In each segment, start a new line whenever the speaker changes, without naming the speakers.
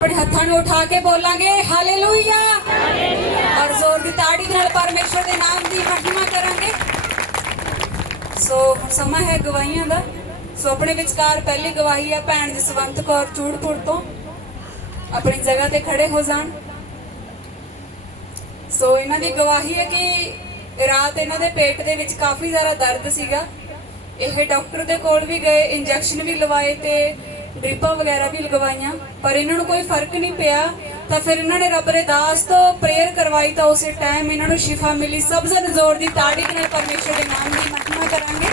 ਆਪਣੇ ਹੱਥਾਂ ਨੂੰ ਉਠਾ ਕੇ ਬੋਲਾਂਗੇ, ਹਾਲੇਲੂਇਆ। ਔਰ ਜ਼ੋਰ ਦੀ ਤਾੜੀ ਨਾਲ ਪਰਮੇਸ਼ਵਰ ਦੇ ਨਾਮ ਦੀ ਮਹਿਮਾ ਕਰਾਂਗੇ। ਸੋ ਸਮਾਂ ਹੈ ਗਵਾਹੀਆਂ ਦਾ। ਸੋ ਆਪਣੇ ਵਿਚਕਾਰ ਪਹਿਲੀ ਗਵਾਹੀ ਹੈ ਭੈਣ ਜਸਵੰਤ ਕੌਰ ਚੂੜਪੁਰ ਤੋਂ। ਆਪਣੀ ਜਗ੍ਹਾ ਤੇ ਖੜੇ ਹੋ ਜਾਣ। ਸੋ ਇਹਨਾਂ ਦੀ ਗਵਾਹੀ ਹੈ ਕਿ ਰਾਤ ਇਹਨਾਂ ਦੇ ਪੇਟ ਦੇ ਵਿੱਚ ਕਾਫੀ ਜ਼ਿਆਦਾ ਦਰਦ ਸੀਗਾ। ਇਹ ਡਾਕਟਰ ਦੇ ਕੋਲ ਵੀ ਗਏ, ਇੰਜੈਕਸ਼ਨ ਵੀ ਲਵਾਏ ਤੇ ਡ੍ਰਿਪਾਂ ਵਗੈਰਾ ਵੀ ਲਗਵਾਈਆਂ, ਪਰ ਇਹਨਾਂ ਨੂੰ ਕੋਈ ਫ਼ਰਕ ਨਹੀਂ ਪਿਆ। ਤਾਂ ਫਿਰ ਇਹਨਾਂ ਨੇ ਰੱਬ ਦੇ ਦਾਸ ਤੋਂ ਪ੍ਰੇਅਰ ਕਰਵਾਈ ਤਾਂ ਉਸੇ ਟਾਈਮ ਇਹਨਾਂ ਨੂੰ ਸ਼ਿਫਾ ਮਿਲੀ। ਸਭ ਜਨ ਜ਼ੋਰ ਦੀ ਤਾੜੀ ਨਾਲ ਪਰਮੇਸ਼ਰ ਦੇ ਨਾਮ ਦੀ ਮਹਿਮਾ ਕਰਾਂਗੇ।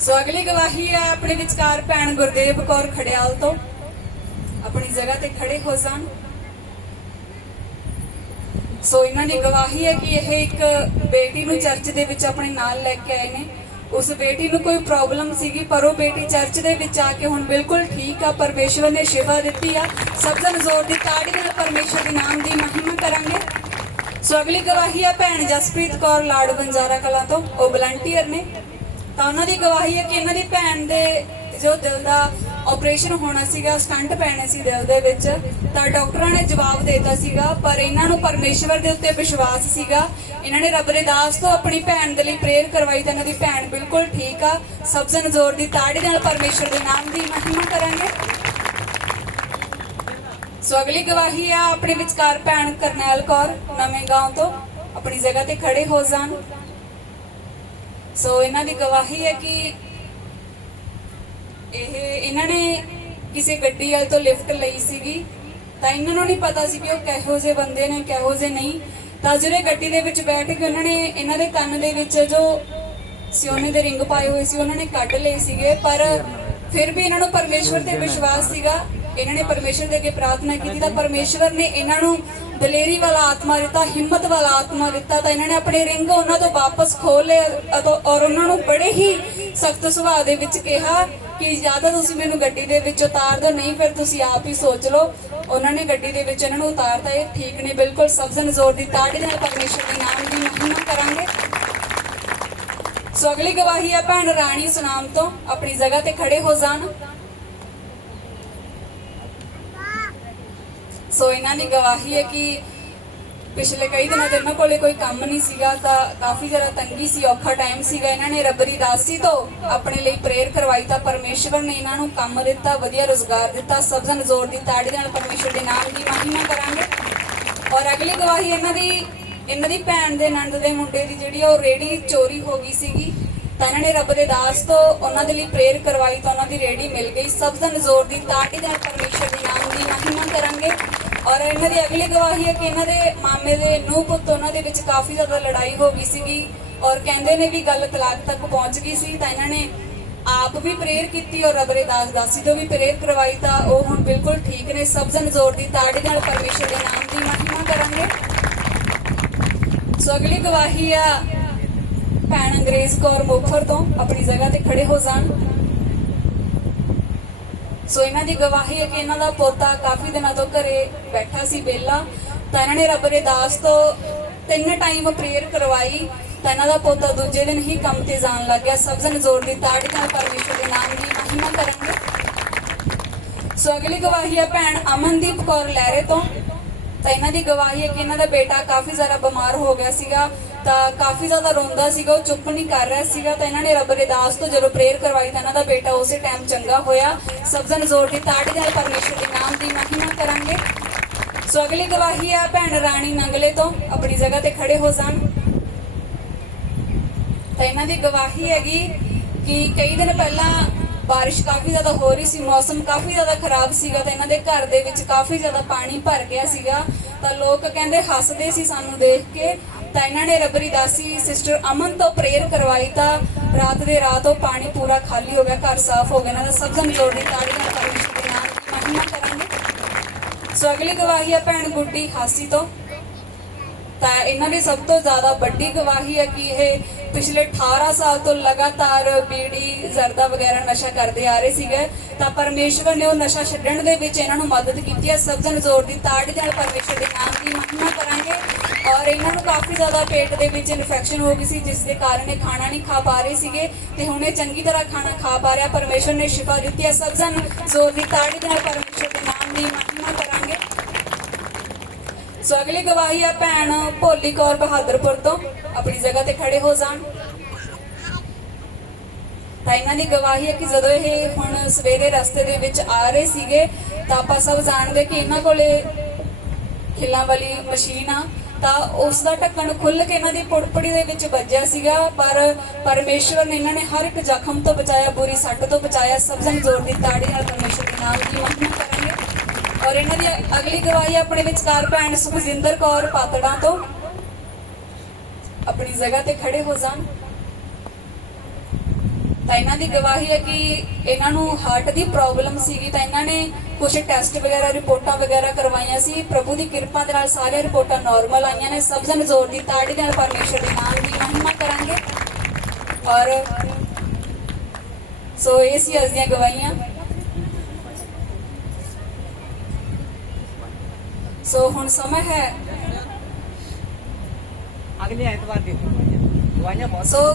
ਸੋ ਅਗਲੀ ਗਵਾਹੀ ਹੈ ਆਪਣੇ ਵਿਚਕਾਰ ਭੈਣ ਗੁਰਦੇਵ ਕੌਰ ਖੜਿਆਲ ਤੋਂ। ਆਪਣੀ ਜਗ੍ਹਾ ਤੇ ਖੜੇ ਹੋ ਜਾਣ। ਸੋ ਇਹਨਾਂ ਦੀ ਗਵਾਹੀ ਹੈ ਕਿ ਇਹ ਇੱਕ ਬੇਟੀ ਨੂੰ ਚਰਚ ਦੇ ਵਿੱਚ ਆਪਣੇ ਨਾਲ ਲੈ ਕੇ ਆਏ ਨੇ। ਉਸ ਬੇਟੀ ਨੂੰ ਕੋਈ ਪ੍ਰੋਬਲਮ ਸੀਗੀ, ਪਰ ਉਹ ਬੇਟੀ ਚਰਚ ਦੇ ਵਿੱਚ ਆ ਕੇ ਹੁਣ ਬਿਲਕੁਲ ਠੀਕ ਆ। ਪਰਮੇਸ਼ਵਰ ਨੇ ਸ਼ਿਫਾ ਦਿੱਤੀ ਆ। ਸਭ ਜਨ ਜ਼ੋਰ ਦੀ ਤਾੜੀ ਨਾਲ ਪਰਮੇਸ਼ਵਰ ਦੇ ਨਾਮ ਦੀ ਮਹਿਮਾ ਕਰਾਂਗੇ। ਸੋ ਅਗਲੀ ਗਵਾਹੀ ਆ ਭੈਣ ਜਸਪ੍ਰੀਤ ਕੌਰ ਲਾੜ ਬੰਜਾਰਾ ਕਲਾਂ ਤੋਂ। ਉਹ ਵਲੰਟੀਅਰ ਨੇ। ਤਾਂ ਉਹਨਾਂ ਦੀ ਗਵਾਹੀ ਹੈ ਕਿ ਇਹਨਾਂ ਦੀ ਭੈਣ ਦੇ ਜੋ ਦਿਲ ਦਾ ਆਪਰੇਸ਼ਨ ਹੋਣਾ ਸੀਗਾ ਸਟੰਟ ਪੈਣੇ ਸੀ ਦਿਲ ਦੇ ਵਿੱਚ। ਤਾਂ ਡਾਕਟਰਾਂ ਨੇ ਜਵਾਬ ਦਿੱਤਾ ਸੀਗਾ, ਪਰ ਇਹਨਾਂ ਨੂੰ ਪਰਮੇਸ਼ਵਰ ਦੇ ਉੱਤੇ ਵਿਸ਼ਵਾਸ ਸੀਗਾ। ਇਹਨਾਂ ਨੇ ਰੱਬ ਦੇ ਦਾਸ ਤੋਂ ਆਪਣੀ ਭੈਣ ਦੇ ਲਈ ਪ੍ਰੇਅਰ ਕਰਵਾਈ ਤਾਂ ਇਹਨਾਂ ਦੀ ਭੈਣ ਬਿਲਕੁਲ ਠੀਕ ਆ। ਸਭ ਜਨ ਦੀ ਤਾੜੀ ਨਾਲ ਪਰਮੇਸ਼ਵਰ ਦੇ ਨਾਮ ਦੀ ਮਹਿਮਾ ਕਰਾਂਗੇ। ਸੋ ਅਗਲੀ ਗਵਾਹੀ ਆ ਆਪਣੇ ਵਿਚਕਾਰ ਭੈਣ ਕਰਨੈਲ ਕੌਰ, ਨਵੇਂ ਗਾਉਂ ਤੋਂ। ਆਪਣੀ ਜਗ੍ਹਾ ਤੇ ਖੜੇ ਹੋ ਜਾਣ। ਸੋ ਇਹਨਾਂ ਦੀ ਗਵਾਹੀ ਹੈ ਕਿ ਇਹ ਇਹਨਾਂ ਨੇ ਕਿਸੇ ਗੱਡੀ ਵਾਲ ਤੋਂ ਲਿਫਟ ਲਈ ਸੀਗੀ। ਤਾਂ ਇਹਨਾਂ ਨੂੰ ਨਹੀਂ ਪਤਾ ਸੀ ਕਿ ਉਹ ਕਿਹੋ ਜਿਹੇ ਬੰਦੇ ਨੇ, ਕਿਹੋ ਜਿਹੇ ਨਹੀਂ। ਤਾਂ ਜਿਹੜੇ ਗੱਡੀ ਦੇ ਵਿੱਚ ਬੈਠ ਕੇ ਉਹਨਾਂ ਨੇ ਇਹਨਾਂ ਦੇ ਕੰਨ ਦੇ ਵਿੱਚ ਜੋ ਸਿਓਨੇ ਦੇ ਰਿੰਗ ਪਾਏ ਹੋਏ ਸੀ, ਉਹਨਾਂ ਨੇ ਕੱਢ ਲਏ ਸੀਗੇ। ਪਰ ਫਿਰ ਵੀ ਇਹਨਾਂ ਨੂੰ ਪਰਮੇਸ਼ਵਰ ਤੇ ਵਿਸ਼ਵਾਸ ਸੀਗਾ। ਇਹਨਾਂ ਨੇ ਪਰਮੇਸ਼ਵਰ ਦੇ ਅੱਗੇ ਪ੍ਰਾਰਥਨਾ ਕੀਤੀ, ਤਾਂ ਪਰਮੇਸ਼ਵਰ ਨੇ ਇਹਨਾਂ ਨੂੰ ਦਲੇਰੀ ਵਾਲਾ ਆਤਮਾ ਦਿੱਤਾ, ਹਿੰਮਤ ਵਾਲਾ ਆਤਮਾ ਦਿੱਤਾ। ਤਾਂ ਇਹਨਾਂ ਨੇ ਆਪਣੇ ਰਿੰਗ ਉਹਨਾਂ ਤੋਂ ਵਾਪਸ ਖੋਲ ਲਏ ਔਰ ਉਹਨਾਂ ਨੂੰ ਬੜੇ ਹੀ ਸਖਤ ਸੁਭਾਅ ਦੇ ਵਿੱਚ ਕਿਹਾ ਕਿ ਜਾਂ ਤਾਂ ਤੁਸੀਂ ਮੈਨੂੰ ਗੱਡੀ ਦੇ ਵਿੱਚ ਉਤਾਰ ਦਿਓ, ਨਹੀਂ ਫਿਰ ਤੁਸੀਂ ਆਪ ਹੀ ਸੋਚ ਲਓ। ਉਹਨਾਂ ਨੇ ਗੱਡੀ ਦੇ ਵਿੱਚ ਇਹਨਾਂ ਨੂੰ ਉਤਾਰਤਾ, ਇਹ ਠੀਕ ਨੇ ਬਿਲਕੁਲ ਸਬਜ਼ਨ ਜ਼ੋਰ ਦੀ ਤਾੜੀ ਨਾਲ ਪਰਮੇਸ਼ਰ ਦੇ ਨਾਮ ਦੀ ਮਹਿਮਾ ਕਰਾਂਗੇ। ਸੋ ਅਗਲੀ ਗਵਾਹੀ ਹੈ ਭੈਣ ਰਾਣੀ ਸੁਨਾਮ ਤੋਂ, ਆਪਣੀ ਜਗ੍ਹਾ ਤੇ ਖੜੇ ਹੋ ਜਾਣ। ਸੋ ਇਹਨਾਂ ਦੀ ਗਵਾਹੀ ਹੈ ਕਿ ਪਿਛਲੇ ਕਈ ਦਿਨਾਂ ਤੋਂ ਇਹਨਾਂ ਕੋਲੇ ਕੋਈ ਕੰਮ ਨਹੀਂ ਸੀਗਾ, ਤਾਂ ਕਾਫੀ ਜ਼ਿਆਦਾ ਤੰਗੀ ਸੀ, ਔਖਾ ਟਾਈਮ ਸੀਗਾ। ਇਹਨਾਂ ਨੇ ਰੱਬ ਦੀ ਦਾਸੀ ਤੋਂ ਆਪਣੇ ਲਈ ਪ੍ਰੇਅਰ ਕਰਵਾਈ, ਤਾਂ ਪਰਮੇਸ਼ਵਰ ਨੇ ਇਹਨਾਂ ਨੂੰ ਕੰਮ ਦਿੱਤਾ, ਵਧੀਆ ਰੋਜ਼ਗਾਰ ਦਿੱਤਾ, ਸਭ ਜਨ ਜ਼ੋਰ ਦੀ ਤਾੜੀ ਨਾਲ ਪਰਮੇਸ਼ਵਰ ਦੇ ਨਾਮ ਦੀ ਮਹਿਮਾ ਕਰਾਂਗੇ। ਔਰ ਅਗਲੀ ਗਵਾਹੀ ਇਹਨਾਂ ਦੀ ਇਹਨਾਂ ਦੀ ਭੈਣ ਦੇ ਨੰਦ ਦੇ ਮੁੰਡੇ ਦੀ ਜਿਹੜੀ ਉਹ ਰੇੜੀ ਚੋਰੀ ਹੋ ਗਈ ਸੀਗੀ, ਤਾਂ ਇਹਨਾਂ ਨੇ ਰੱਬ ਦੇ ਦਾਸ ਤੋਂ ਉਹਨਾਂ ਦੇ ਲਈ ਪ੍ਰੇਅਰ ਕਰਵਾਈ, ਤਾਂ ਉਹਨਾਂ ਦੀ ਰੇੜੀ ਮਿਲ ਗਈ, ਸਭ ਜਨ ਜ਼ੋਰ ਦੀ ਤਾੜੀ ਨਾਲ ਪਰਮੇਸ਼ਵਰ ਦੇ ਨਾਮ ਦੀ ਮਹਿਮਾ ਕਰਾਂਗੇ। ਔਰ ਇਹਨਾਂ ਦੀ ਅਗਲੀ ਗਵਾਹੀ ਹੈ ਕਿ ਇਹਨਾਂ ਦੇ ਮਾਮੇ ਦੇ ਨੂੰਹ ਪੁੱਤ ਉਹਨਾਂ ਦੇ ਵਿੱਚ ਕਾਫੀ ਜ਼ਿਆਦਾ ਲੜਾਈ ਹੋ ਗਈ ਸੀਗੀ ਔਰ ਕਹਿੰਦੇ ਨੇ ਵੀ ਗੱਲ ਤਲਾਕ ਤੱਕ ਪਹੁੰਚ ਗਈ ਸੀ ਤਾਂ ਇਹਨਾਂ ਨੇ ਆਪ ਵੀ ਪ੍ਰੇਅਰ ਕੀਤੀ ਔਰ ਰਬਰੇ ਦਾਸ ਦਾਸੀ ਤੋਂ ਵੀ ਪ੍ਰੇਅਰ ਕਰਵਾਈ ਤਾਂ ਉਹ ਹੁਣ ਬਿਲਕੁਲ ਠੀਕ ਨੇ ਸਬਜ਼ਨ ਜ਼ੋਰ ਦੀ ਤਾੜੀ ਨਾਲ ਪਰਮੇਸ਼ਰ ਦੇ ਨਾਮ ਦੀ ਮਹਿਮਾ ਕਰਾਂਗੇ। ਸੋ ਅਗਲੀ ਗਵਾਹੀ ਆ ਭੈਣ ਅੰਗਰੇਜ਼ ਕੌਰ ਮੋਖਰ ਤੋਂ, ਆਪਣੀ ਜਗ੍ਹਾ ਤੇ ਖੜੇ ਹੋ ਜਾਣ। ਸੋ ਇਹਨਾਂ ਦੀ ਗਵਾਹੀ ਹੈ ਕਿ ਇਹਨਾਂ ਦਾ ਪੋਤਾ ਕਾਫੀ ਦਿਨਾਂ ਤੋਂ ਘਰੇ ਬੈਠਾ ਸੀ ਬੇਲਾ ਤਾਂ ਇਹਨਾਂ ਨੇ ਰੱਬ ਦੇ ਦਾਸ ਤੋਂ ਤਿੰਨ ਟਾਈਮ ਪ੍ਰੇਅਰ ਕਰਵਾਈ। ਤਾਂ ਇਹਨਾਂ ਦਾ ਪੋਤਾ ਦੂਜੇ ਦਿਨ ਹੀ ਕੰਮ ਤੇ ਜਾਣ ਲੱਗ ਗਿਆ। ਸਭ ਜਨ ਜ਼ੋਰ ਦੀ ਤਾੜੀ ਨਾਲ ਪਰਮੇਸ਼ਰ ਦੇ ਨਾਮ ਦੀ ਮਹਿਮਾ ਕਰਾਂਗੇ ਸੋ ਅਗਲੀ ਗਵਾਹੀ ਹੈ ਭੈਣ ਅਮਨਦੀਪ ਕੌਰ ਲਹਿਰੇ ਤੋਂ। ਤਾਂ ਇਹਨਾਂ ਦੀ ਗਵਾਹੀ ਹੈ ਕਿ ਇਹਨਾਂ ਦਾ ਬੇਟਾ ਕਾਫੀ ਜ਼ਿਆਦਾ ਬਿਮਾਰ ਹੋ ਗਿਆ ਸੀਗਾ, ਤਾਂ ਕਾਫੀ ਜ਼ਿਆਦਾ ਰੋਂਦਾ ਸੀਗਾ, ਉਹ ਚੁੱਪ ਨਹੀਂ ਕਰ ਰਿਹਾ ਸੀਗਾ, ਤਾਂ ਇਹਨਾਂ ਨੇ ਰੱਬ ਦੇ ਦਾਸ ਤੋਂ ਜਦੋਂ ਪ੍ਰੇਅਰ ਕਰਵਾਈ ਤਾਂ ਇਹਨਾਂ ਦਾ ਬੇਟਾ ਉਸੇ ਟਾਈਮ ਚੰਗਾ ਹੋਇਆ। ਸਭ ਜ਼ੋਰ ਦੀ ਤਾੜੀ ਨਾਲ ਪਰਮੇਸ਼ਰ ਦੇ ਨਾਮ ਦੀ ਮਹਿਮਾ ਕਰਾਂਗੇ। ਸੋ ਅਗਲੀ ਗਵਾਹੀ ਹੈ ਭੈਣ ਰਾਣੀ ਨੰਗਲੇ ਤੋਂ, ਆਪਣੀ ਜਗ੍ਹਾ ਤੇ ਖੜੇ ਹੋ ਜਾਣ। ਤਾਂ ਇਹਨਾਂ ਦੀ ਗਵਾਹੀ ਹੈਗੀ ਕਿ ਕਈ ਦਿਨ ਪਹਿਲਾਂ ਬਾਰਿਸ਼ ਕਾਫੀ ਜ਼ਿਆਦਾ ਹੋ ਰਹੀ ਸੀ, ਮੌਸਮ ਕਾਫੀ ਜ਼ਿਆਦਾ ਖਰਾਬ ਸੀਗਾ ਤਾਂ ਇਹਨਾਂ ਦੇ ਘਰ ਦੇ ਵਿੱਚ ਕਾਫੀ ਜ਼ਿਆਦਾ ਪਾਣੀ ਭਰ ਗਿਆ ਸੀਗਾ। ਤਾਂ ਲੋਕ ਕਹਿੰਦੇ ਹੱਸਦੇ ਸੀ ਸਾਨੂੰ ਦੇਖ ਕੇ। ਤਾਂ ਇਹਨਾਂ ਨੇ ਰੱਬਰੀ ਦਾਸੀ ਸਿਸਟਰ ਅਮਨ ਤੋਂ ਪ੍ਰੇਅਰ ਕਰਵਾਈ ਤਾਂ ਰਾਤ ਦੇ ਰਾਤ ਉਹ ਪਾਣੀ ਪੂਰਾ ਖਾਲੀ ਹੋ ਗਿਆ, ਘਰ ਸਾਫ਼ ਹੋ ਗਿਆ। ਇਹਨਾਂ ਦਾ ਸਭ ਜਨ ਜੋੜ ਦੀ ਤਾੜੀ ਨਾਲ ਪਰਮੇਸ਼ਰ ਦੇ ਨਾਮ ਦੀ ਮਹਿਮਾ ਕਰਾਂਗੇ। ਸੋ ਅਗਲੀ ਗਵਾਹੀ ਹੈ ਭੈਣ ਗੁੱਡੀ ਹਾਸੀ ਤੋਂ। ਤਾਂ ਇਹਨਾਂ ਦੀ ਸਭ ਤੋਂ ਜ਼ਿਆਦਾ ਵੱਡੀ ਗਵਾਹੀ ਹੈ ਕਿ ਇਹ ਪਿਛਲੇ 18 ਸਾਲ ਤੋਂ ਲਗਾਤਾਰ ਬੀੜੀ ਜ਼ਰਦਾ ਵਗੈਰਾ ਨਸ਼ਾ ਕਰਦੇ ਆ ਰਹੇ ਸੀਗੇ, ਤਾਂ ਪਰਮੇਸ਼ਵਰ ਨੇ ਉਹ ਨਸ਼ਾ ਛੱਡਣ ਦੇ ਵਿੱਚ ਇਹਨਾਂ ਨੂੰ ਮਦਦ ਕੀਤੀ ਹੈ। ਸਭ ਜਨ ਜ਼ੋਰ ਦੀ ਤਾੜੀ ਨਾਲ ਪਰਮੇਸ਼ਵਰ ਦੇ ਨਾਮ ਦੀ ਮਹਿਮਾ ਕਰਾਂਗੇ ਔਰ ਇਹਨਾਂ ਨੂੰ ਕਾਫੀ ਜ਼ਿਆਦਾ ਪੇਟ ਦੇ ਵਿੱਚ ਇਨਫੈਕਸ਼ਨ ਹੋ ਗਈ ਸੀ, ਜਿਸ ਦੇ ਕਾਰਨ ਇਹ ਖਾਣਾ ਨਹੀਂ ਖਾ ਪਾ ਰਹੇ ਸੀਗੇ ਤੇ ਹੁਣ ਇਹ ਚੰਗੀ ਤਰ੍ਹਾਂ ਖਾਣਾ ਖਾ ਪਾ ਰਿਹਾ। ਪਰਮੇਸ਼ਵਰ ਨੇ ਸ਼ਿਫਾ ਦਿੱਤੀ ਹੈ। ਸਭ ਜਨ ਜ਼ੋਰ ਦੀ ਤਾੜੀ ਨਾਲ ਪਰਮੇਸ਼ਵਰ ਅਗਲੀ ਗਵਾਹੀ ਹੈ ਭੈਣ ਭੋਲੀ ਕੌਰ ਬਹਾਦਰਪੁਰ ਤੋਂ। ਆਪਣੀ ਜਗ੍ਹਾ ਤੇ ਖੜੇ ਹੋ ਜਾਣ। ਤਾਂ ਇਹਨਾਂ ਦੀ ਗਵਾਹੀ ਹੈ ਕਿ ਜਦੋਂ ਇਹ ਹੁਣ ਸਵੇਰੇ ਰਸਤੇ ਦੇ ਵਿੱਚ ਆ ਰਹੇ ਸੀਗੇ, ਤਾਂ ਆਪਾਂ ਸਭ ਜਾਣਦੇ ਕਿ ਇਹਨਾਂ ਕੋਲੇ ਖਿੱਲਾਂ ਵਾਲੀ ਮਸ਼ੀਨ ਆ। ਤਾਂ ਉਸ ਦਾ ਢੱਕਣ ਖੁੱਲ ਕੇ ਇਹਨਾਂ ਦੀ ਪੁੜਪੜੀ ਦੇ ਵਿੱਚ ਵੱਜਿਆ ਸੀਗਾ, ਪਰ ਪਰਮੇਸ਼ਵਰ ਨੇ ਇਹਨਾਂ ਨੇ ਹਰ ਇੱਕ ਜ਼ਖਮ ਤੋਂ ਬਚਾਇਆ, ਬੁਰੀ ਸੱਟ ਤੋਂ ਬਚਾਇਆ। ਸਭ ਜਣ ਜ਼ੋਰ ਦੀ ਤਾੜੀ ਨਾਲ ਪਰਮੇਸ਼ਵਰ ਦੇ ਨਾਮ ਦੀ ਮਹਿਮਾ ਕਰਾਂਗੇ ਔਰ ਇਹਨਾਂ ਦੀ ਅਗਲੀ ਗਵਾਹੀ ਆਪਣੇ ਵਿਚਕਾਰ ਭੈਣ ਸੁਖਜਿੰਦਰ ਕੌਰ ਪਾਤੜਾਂ ਤੋਂ। ਆਪਣੀ ਜਗ੍ਹਾ ਤੇ ਖੜੇ ਹੋ ਜਾਣ। ਤਾਂ ਇਹਨਾਂ ਦੀ ਗਵਾਹੀ ਹੈ ਕਿ ਇਹਨਾਂ ਨੂੰ ਹਾਰਟ ਦੀ ਪ੍ਰੋਬਲਮ ਸੀਗੀ, ਤਾਂ ਇਹਨਾਂ ਨੇ ਕੁਝ ਟੈਸਟ ਵਗੈਰਾ, ਰਿਪੋਰਟਾਂ ਵਗੈਰਾ ਕਰਵਾਈਆਂ ਸੀ। ਪ੍ਰਭੂ ਦੀ ਕਿਰਪਾ ਦੇ ਨਾਲ ਸਾਰੀਆਂ ਰਿਪੋਰਟਾਂ ਨਾਰਮਲ ਆਈਆਂ ਨੇ। ਸਭ ਜਨ ਜ਼ੋਰ ਦੀ ਤਾੜੀ ਨਾਲ ਪਰਮੇਸ਼ਰ ਦੇ ਨਾਮ ਦੀ ਮਹਿਮਾ ਕਰਾਂਗੇ। ਔਰ ਸੋ ਇਹ ਸੀ ਅੱਜ ਦੀਆਂ ਗਵਾਹੀਆਂ। ਸੋ ਹੁਣ ਸਮਾਂ ਹੈ।
ਅਗਲੇ ਐਤਵਾਰ ਦੀ ਦਵਾਈਆਂ। ਬਹੁਤ
ਸੋ